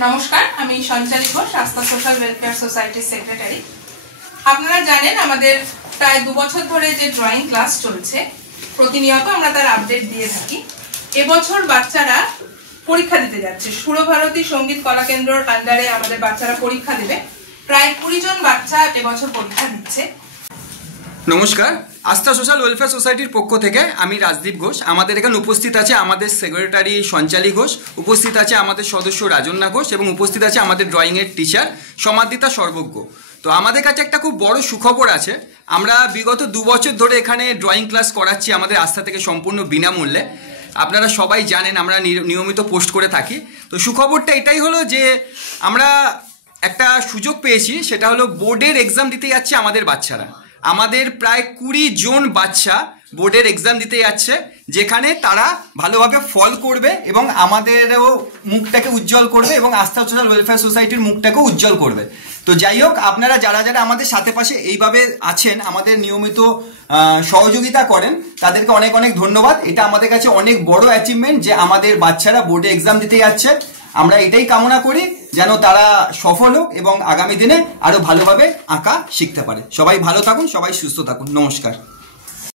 नमस्कार আমি সঞ্চালী ঘোষ রাস্তা সোশ্যাল ওয়েলফেয়ার সোসাইটির সেক্রেটারি। আপনারা জানেন আমাদের প্রায় 2 বছর ধরে যে ড্রয়িং ক্লাস চলছে প্রতিনিয়ত আমরা তার আপডেট দিয়ে থাকি। এবছর বাচ্চারা পরীক্ষা দিতে যাচ্ছে, সুরভারতী সঙ্গীত কলা কেন্দ্রের আন্ডারে আমাদের বাচ্চারা পরীক্ষা দেবে। প্রায় 20 জন বাচ্চা এবছর পরীক্ষা দিচ্ছে। নমস্কার, আস্থা সোশ্যাল ওয়েলফেয়ার সোসাইটির পক্ষ থেকে আমি রাজদীপ ঘোষ। আমাদের এখানে উপস্থিত আছে আমাদের সেক্রেটারি সঞ্চালী ঘোষ, উপস্থিত আছে আমাদের সদস্য রাজন্না ঘোষ এবং উপস্থিত আছে আমাদের ড্রয়িংয়ের টিচার সমাদিতা সর্বজ্ঞ। তো আমাদের কাছে একটা খুব বড় সুখবর আছে। আমরা বিগত 2 বছর ধরে এখানে ড্রয়িং ক্লাস করাচ্ছি আমাদের আস্থা থেকে সম্পূর্ণ বিনামূল্যে। আপনারা সবাই জানেন আমরা নিয়মিত পোস্ট করে থাকি। তো সুখবরটা এটাই হলো যে আমরা একটা সুযোগ পেয়েছি, সেটা হলো বোর্ডের এক্সাম দিতে যাচ্ছে আমাদের বাচ্চারা। আমাদের প্রায় 20 জন বাচ্চা বোর্ডের এক্সাম দিতে যাচ্ছে, যেখানে তারা ভালোভাবে ফল করবে এবং আমাদেরও মুখটাকে উজ্জ্বল করবে এবং আস্থা সোশ্যাল ওয়েলফেয়ার সোসাইটির মুখটাকেও উজ্জ্বল করবে। তো যাই হোক, আপনারা যারা যারা আমাদের সাথে পাশে এইভাবে আছেন, আমাদের নিয়মিত সহযোগিতা করেন, তাদেরকে অনেক অনেক ধন্যবাদ। এটা আমাদের কাছে অনেক বড় অ্যাচিভমেন্ট যে আমাদের বাচ্চারা বোর্ডে এক্সাম দিতে যাচ্ছে। আমরা এটাই কামনা করি যেন তারা সফল হোক এবং আগামী দিনে আরো ভালোভাবে আঁকা শিখতে পারে। সবাই ভালো থাকুন, সবাই সুস্থ থাকুন। নমস্কার।